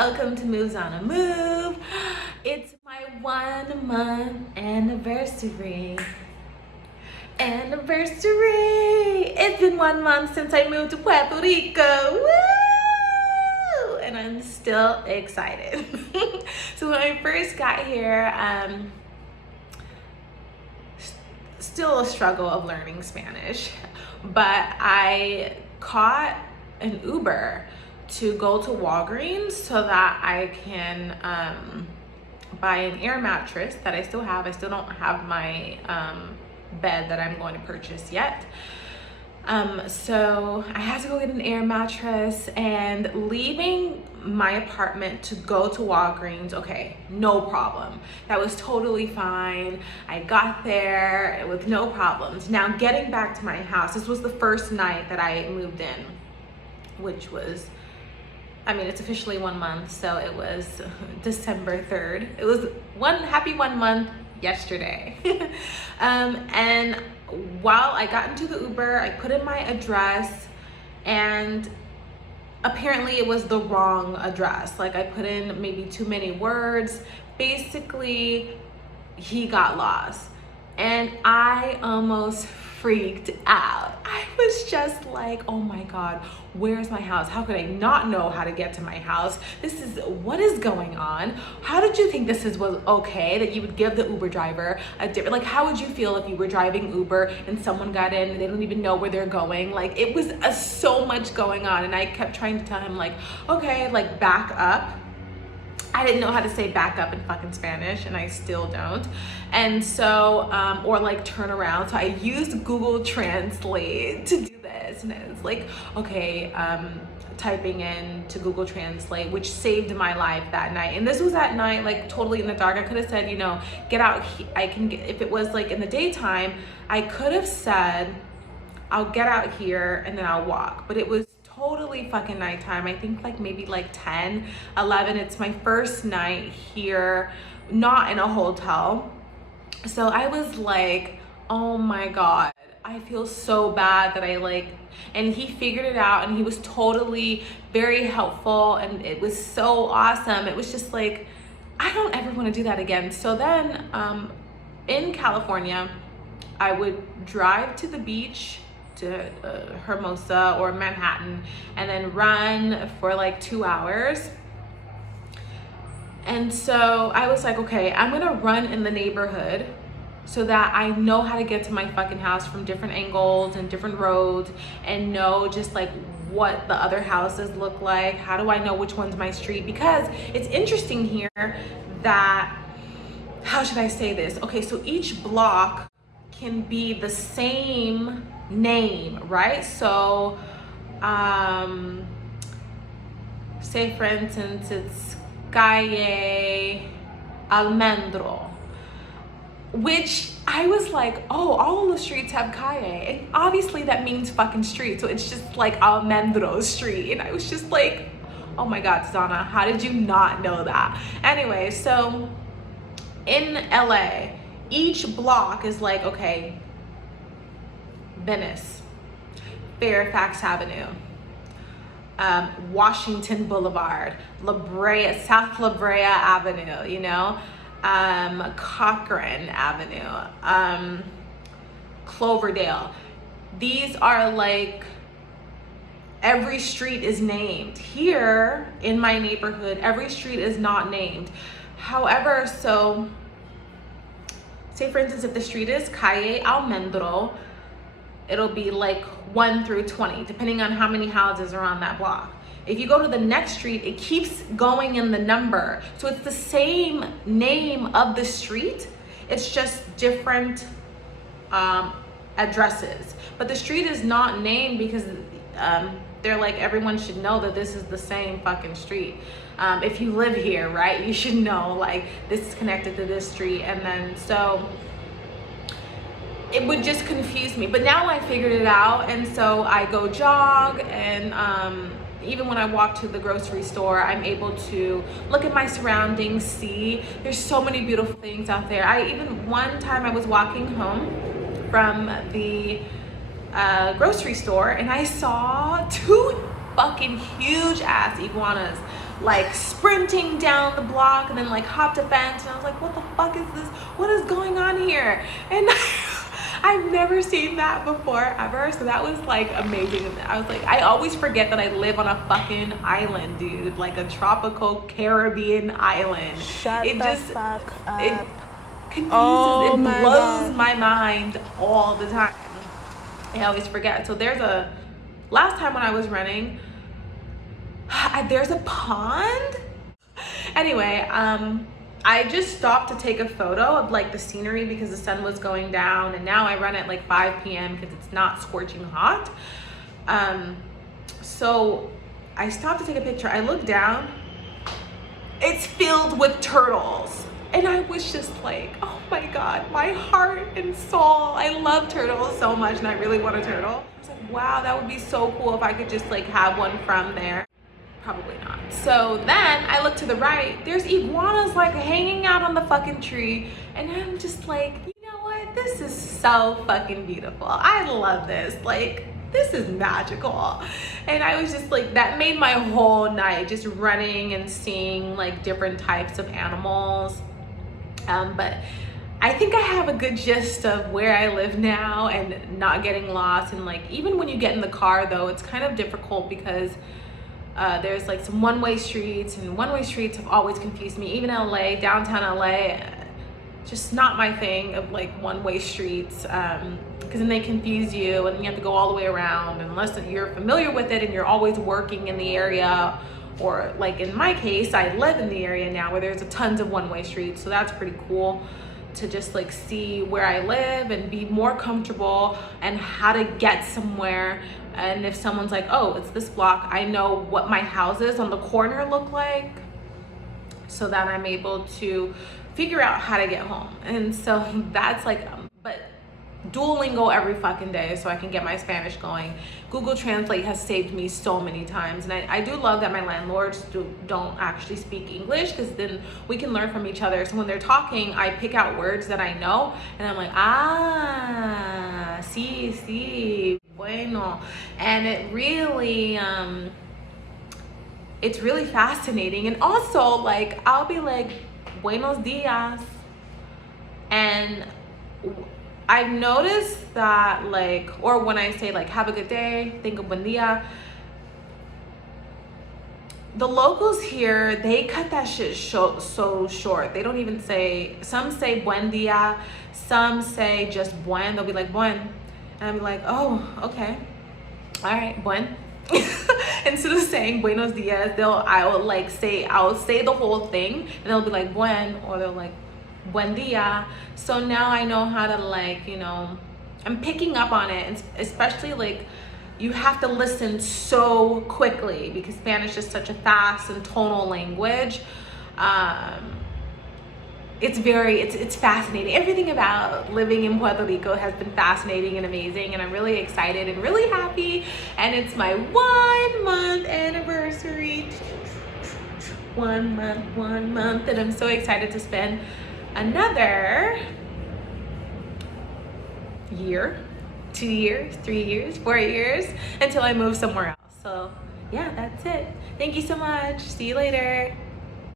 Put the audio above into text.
welcome to MoveZannaMove. It's my 1 month anniversary. It's been 1 month since I moved to Puerto Rico. Woo! And I'm still excited. So when I first got here, still a struggle of learning Spanish, but I caught an Uber to go to Walgreens so that I can buy an air mattress that I still have. I still don't have my bed that I'm going to purchase yet. So I had to go get an air mattress, and leaving my apartment to go to Walgreens, okay, no problem. That was totally fine. I got there with no problems. Now getting back to my house, this was the first night that I moved in, which was, I mean, it's officially 1 month, so it was December 3rd. It was happy 1 month yesterday. And while I got into the Uber, I put in my address, and apparently it was the wrong address. Like, I put in maybe too many words. Basically, he got lost, and I almost freaked out. I was just like, oh my God, where's my house? How could I not know how to get to my house? What is going on? How did you think was okay that you would give the Uber driver a different, like, how would you feel if you were driving Uber and someone got in and they don't even know where they're going? Like, it was so much going on, and I kept trying to tell him, like, okay, like, back up. I didn't know how to say back up in fucking Spanish, and I still don't. And so, or like turn around. So I used Google Translate to do this. And it was like, okay, typing in to Google Translate, which saved my life that night. And this was at night, like totally in the dark. I could have said, you know, get out. If it was like in the daytime, I could have said, I'll get out here and then I'll walk. But it was totally fucking nighttime. I think like maybe like 10, 11. It's my first night here, not in a hotel. So I was like, oh my God, I feel so bad that and he figured it out, and he was totally very helpful, and it was so awesome. It was just like, I don't ever want to do that again. So then in California, I would drive to the beach, to Hermosa or Manhattan, and then run for like 2 hours. And so I was like, okay, I'm gonna run in the neighborhood so that I know how to get to my fucking house from different angles and different roads, and know just like what the other houses look like. How do I know which one's my street? Because it's interesting here that, how should I say this? Okay, so each block can be the same name, right? So say for instance it's Calle Almendro, which I was like, oh, all the streets have Calle, and obviously that means fucking street, so it's just like Almendro Street. And I was just like, oh my God, Zana, how did you not know that? Anyway, so in LA, each block is like, okay, Venice, Fairfax Avenue, Washington Boulevard, South La Brea Avenue, you know, Cochran Avenue, Cloverdale. These are like, every street is named. Here in my neighborhood, every street is not named. However, so say for instance, if the street is Calle Almendro, it'll be like 1 through 20, depending on how many houses are on that block. If you go to the next street, it keeps going in the number. So it's the same name of the street, it's just different addresses. But the street is not named because they're like, everyone should know that this is the same fucking street. If you live here, right, you should know, like, this is connected to this street. And then so it would just confuse me. But now I figured it out, and so I go jog, and even when I walk to the grocery store, I'm able to look at my surroundings, see. There's so many beautiful things out there. One time I was walking home from the grocery store, and I saw 2 fucking huge ass iguanas like sprinting down the block and then like hopped a fence, and I was like, what the fuck is this? What is going on here? And I've never seen that before ever, so that was like amazing. I was like, I always forget that I live on a fucking island, dude, like a tropical Caribbean island. Shut it the just fuck up. it confuses, Oh it my blows God. my mind all the time. I always forget. So last time when I was running, there's a pond. Anyway, I just stopped to take a photo of like the scenery because the sun was going down, and now I run at like 5 p.m. because it's not scorching hot. So I stopped to take a picture. I looked down, it's filled with turtles. And I was just like, oh my God, my heart and soul. I love turtles so much, and I really want a turtle. I was like, wow, that would be so cool if I could just like have one from there. Probably not. So then I look to the right, there's iguanas like hanging out on the fucking tree, and I'm just like, you know what? This is so fucking beautiful. I love this. Like, this is magical. And I was just like, that made my whole night, just running and seeing like different types of animals. But I think I have a good gist of where I live now and not getting lost. And like, even when you get in the car though, it's kind of difficult because there's like some one-way streets, and one-way streets have always confused me. Even LA, downtown LA, just not my thing of like one-way streets, because then they confuse you and you have to go all the way around unless you're familiar with it and you're always working in the area. Or like in my case, I live in the area now where there's a tons of one-way streets, so that's pretty cool to just like see where I live and be more comfortable and how to get somewhere. And if someone's like, oh, it's this block, I know what my houses on the corner look like, so that I'm able to figure out how to get home. And so that's like, but Duolingo every fucking day so I can get my Spanish going. Google Translate has saved me so many times, and I do love that my landlords don't actually speak English, because then we can learn from each other. So when they're talking, I pick out words that I know, and I'm like, ah, sí, sí, bueno. And it really, it's really fascinating. And also, like, I'll be like, buenos dias, and I've noticed that, like, or when I say like have a good day, think of buen dia, the locals here, they cut that shit so short. They don't even say, some say buen dia, some say just buen. They'll be like buen, and I'll be like, oh, okay, all right, buen. Instead of saying buenos dias, I'll say the whole thing, and they'll be like buen, or they'll like buen dia. So now I know how to, like, you know, I'm picking up on it. And especially like, you have to listen so quickly because Spanish is such a fast and tonal language. It's fascinating. Everything about living in Puerto Rico has been fascinating and amazing, and I'm really excited and really happy. And it's my 1 month anniversary. 1 month, and I'm so excited to spend another year, 2 years, 3 years, 4 years until I move somewhere else. So yeah, that's it. Thank you so much. See you later.